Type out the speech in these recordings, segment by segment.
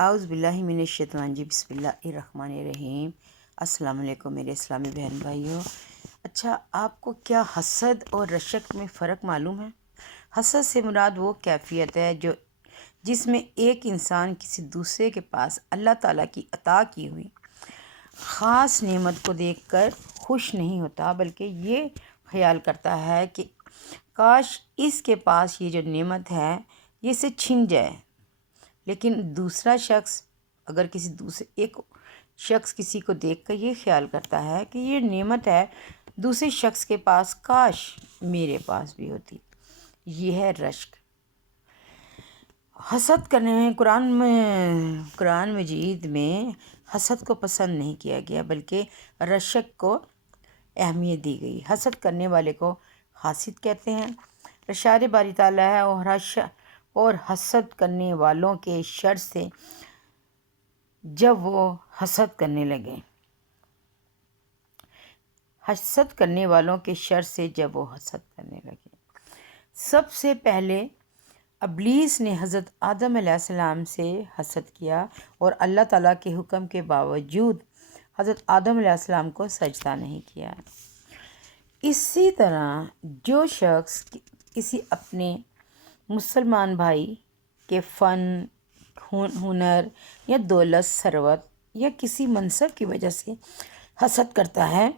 اعوذ باللہ من الشیطان الرجیم بسم اللہ الرحمن الرحیم۔ السلام علیکم میرے اسلامی بہن بھائیوں۔ اچھا، آپ کو کیا حسد اور رشک میں فرق معلوم ہے؟ حسد سے مراد وہ کیفیت ہے جس میں ایک انسان کسی دوسرے کے پاس اللہ تعالیٰ کی عطا کی ہوئی خاص نعمت کو دیکھ کر خوش نہیں ہوتا، بلکہ یہ خیال کرتا ہے کہ کاش اس کے پاس یہ جو نعمت ہے یہ اسے چھن جائے۔ لیکن دوسرا شخص اگر ایک شخص کسی کو دیکھ کر یہ خیال کرتا ہے کہ یہ نعمت ہے دوسرے شخص کے پاس، کاش میرے پاس بھی ہوتی، یہ ہے رشک۔ حسد کرنے میں قرآن مجید میں حسد کو پسند نہیں کیا گیا، بلکہ رشک کو اہمیت دی گئی۔ حسد کرنے والے کو حاسد کہتے ہیں۔ ارشاد باری تعالیٰ ہے اور حسد کرنے والوں کے شر سے جب وہ حسد کرنے لگے۔ سب سے پہلے ابلیس نے حضرت آدم علیہ السلام سے حسد کیا اور اللہ تعالیٰ کے حکم کے باوجود حضرت آدم علیہ السلام کو سجدہ نہیں کیا۔ اسی طرح جو شخص کسی اپنے مسلمان بھائی کے فن، ہنر یا دولت، ثروت یا کسی منصب کی وجہ سے حسد کرتا ہے،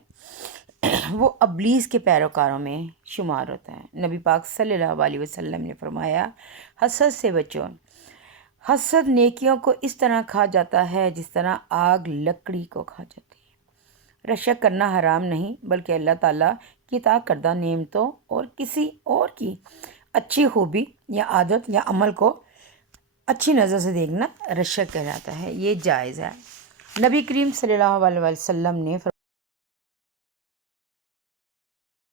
وہ ابلیس کے پیروکاروں میں شمار ہوتا ہے۔ نبی پاک صلی اللہ علیہ وسلم نے فرمایا، حسد سے بچو۔ حسد نیکیوں کو اس طرح کھا جاتا ہے جس طرح آگ لکڑی کو کھا جاتی ہے۔ رشک کرنا حرام نہیں، بلکہ اللہ تعالیٰ کی عطا کردہ نعمتوں اور کسی اور کی اچھی خوبی یا عادت یا عمل کو اچھی نظر سے دیکھنا رشک کہلاتا ہے، یہ جائز ہے۔ نبی کریم صلی اللہ علیہ وسلم نے